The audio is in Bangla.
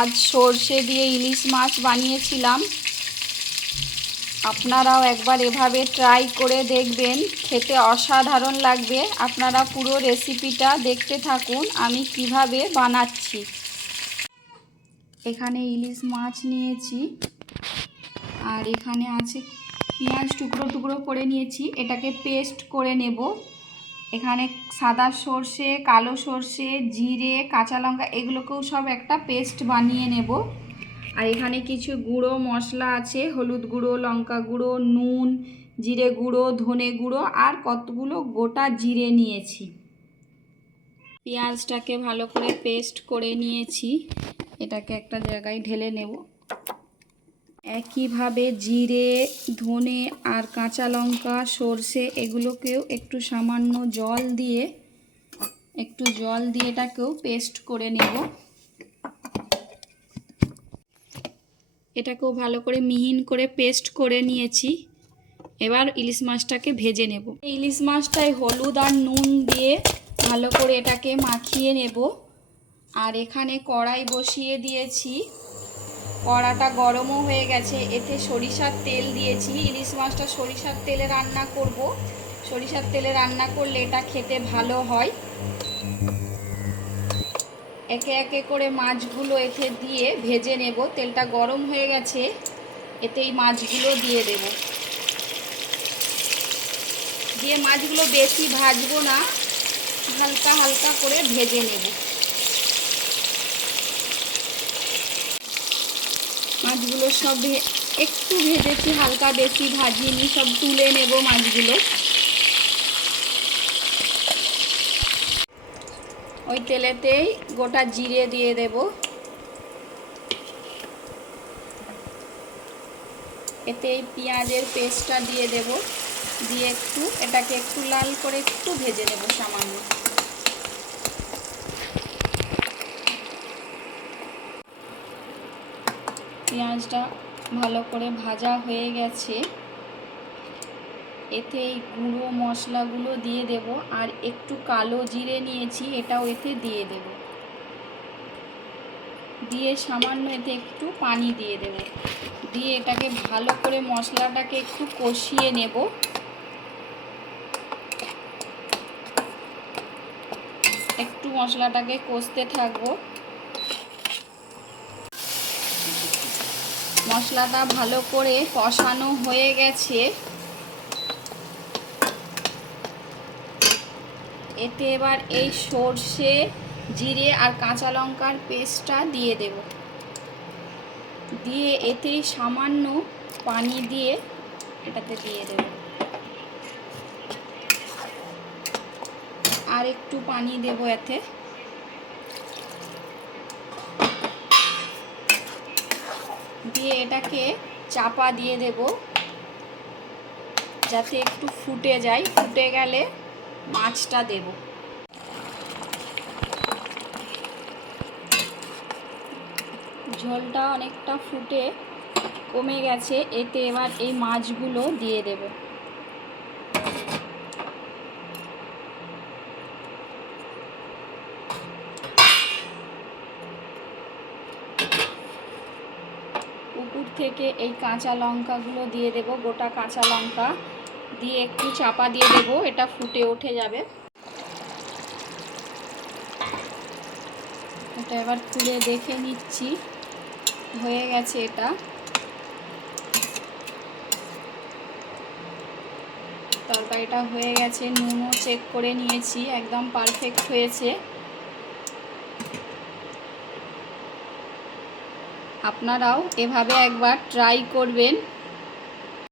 আজ সর্ষে দিয়ে ইলিশ মাছ বানিয়েছিলাম। আপনারাও একবার এভাবে ট্রাই করে দেখবেন, খেতে অসাধারণ লাগবে। আপনারা পুরো রেসিপিটা দেখতে থাকুন আমি কিভাবে বানাচ্ছি। এখানে ইলিশ মাছ নিয়েছি আর এখানে আছে পেঁয়াজ টুকরো টুকরো করে নিয়েছি, এটাকে পেস্ট করে নেব। এখানে সাদা সর্ষে, কালো সর্ষে, জিরে, কাঁচা লঙ্কা এগুলোকেও সব একটা পেস্ট বানিয়ে নেব। আর এখানে কিছু গুঁড়ো মশলা আছে, হলুদ গুঁড়ো, লঙ্কা গুঁড়ো, নুন, জিরে গুঁড়ো, ধনে গুঁড়ো আর কতগুলো গোটা জিরে নিয়েছি। পেঁয়াজটাকে ভালো করে পেস্ট করে নিয়েছি, এটাকে একটা জায়গায় ঢেলে নেব। একইভাবে জিরে, ধনে আর কাঁচা লঙ্কা, সর্ষে এগুলোকেও একটু সামান্য জল দিয়ে এটাকেও পেস্ট করে নেব। এটাকেও ভালো করে মিহিন করে পেস্ট করে নিয়েছি। এবার ইলিশ মাছটাকে ভেজে নেব। ইলিশ মাছটায় হলুদ আর নুন দিয়ে ভালো করে এটাকে মাখিয়ে নেব। আর এখানে কড়াই বসিয়ে দিয়েছি, কড়াটা গরমও হয়ে গেছে, এতে সরিষার তেল দিয়েছি। ইলিশ মাছটা সরিষার তেলে রান্না করব। সরিষার তেলে রান্না করলে এটা খেতে ভালো হয়। একে একে করে মাছগুলো এতে দিয়ে ভেজে নেব। তেলটা গরম হয়ে গেছে, এতে এই মাছগুলো দিয়ে দেব। দিয়ে মাছগুলো বেশি ভাজবো না, হালকা হালকা করে ভেজে নেব। মাছগুলো সব একটু ভেজেছি, হালকা, বেশি ভাজিনি। সব তুলে নেব মাছগুলো। ওই তেলেতেই গোটা জিরে দিয়ে দেব। এতে এই পেঁয়াজের পেস্টটা দিয়ে দেব, দিয়ে এটাকে একটু লাল করে একটু ভেজে নেব সামান্য। পেঁয়াজটা ভালো করে ভাজা হয়ে গেছে, এতে এই গুঁড়ো মশলাগুলো দিয়ে দেব। আর একটু কালো জিরে নিয়েছি, এটাও এতে দিয়ে দেব। দিয়ে সামান্য এতে একটু পানি দিয়ে দেব। দিয়ে এটাকে ভালো করে মশলাটাকে একটু কষিয়ে নেব। একটু মশলাটাকে কষতে থাকবো। মশলাটা ভালো করে কষানো হয়ে গেছে, এতে এবার এই সর্ষে, জিরে আর কাঁচা লঙ্কার পেস্টটা দিয়ে দেব। দিয়ে এতে সামান্য পানি দিয়ে এটাতে দিয়ে দেব। আর একটু পানি দেব এতে। দিয়ে এটাকে চাপা দিয়ে দেব, যাতে একটু ফুটে যায়। ফুটে গেলে মাছটা দেব। ঝোলটা অনেকটা ফুটে কমে গেছে, এতে এবার এই মাছগুলো দিয়ে দেব। উপর থেকে এই কাঁচা লঙ্কাগুলো দিয়ে দেব, গোটা কাঁচা লঙ্কা দিয়ে একটু চাপা দিয়ে দেব, এটা ফুটে উঠে যাবে। এটা এবার খুলে দেখে নিচ্ছি, হয়ে গেছে এটা। তরকারিটা হয়ে গেছে, নুনও চেক করে নিয়েছি, একদম পারফেক্ট হয়েছে। আপনারাও এভাবে একবার ট্রাই করবেন।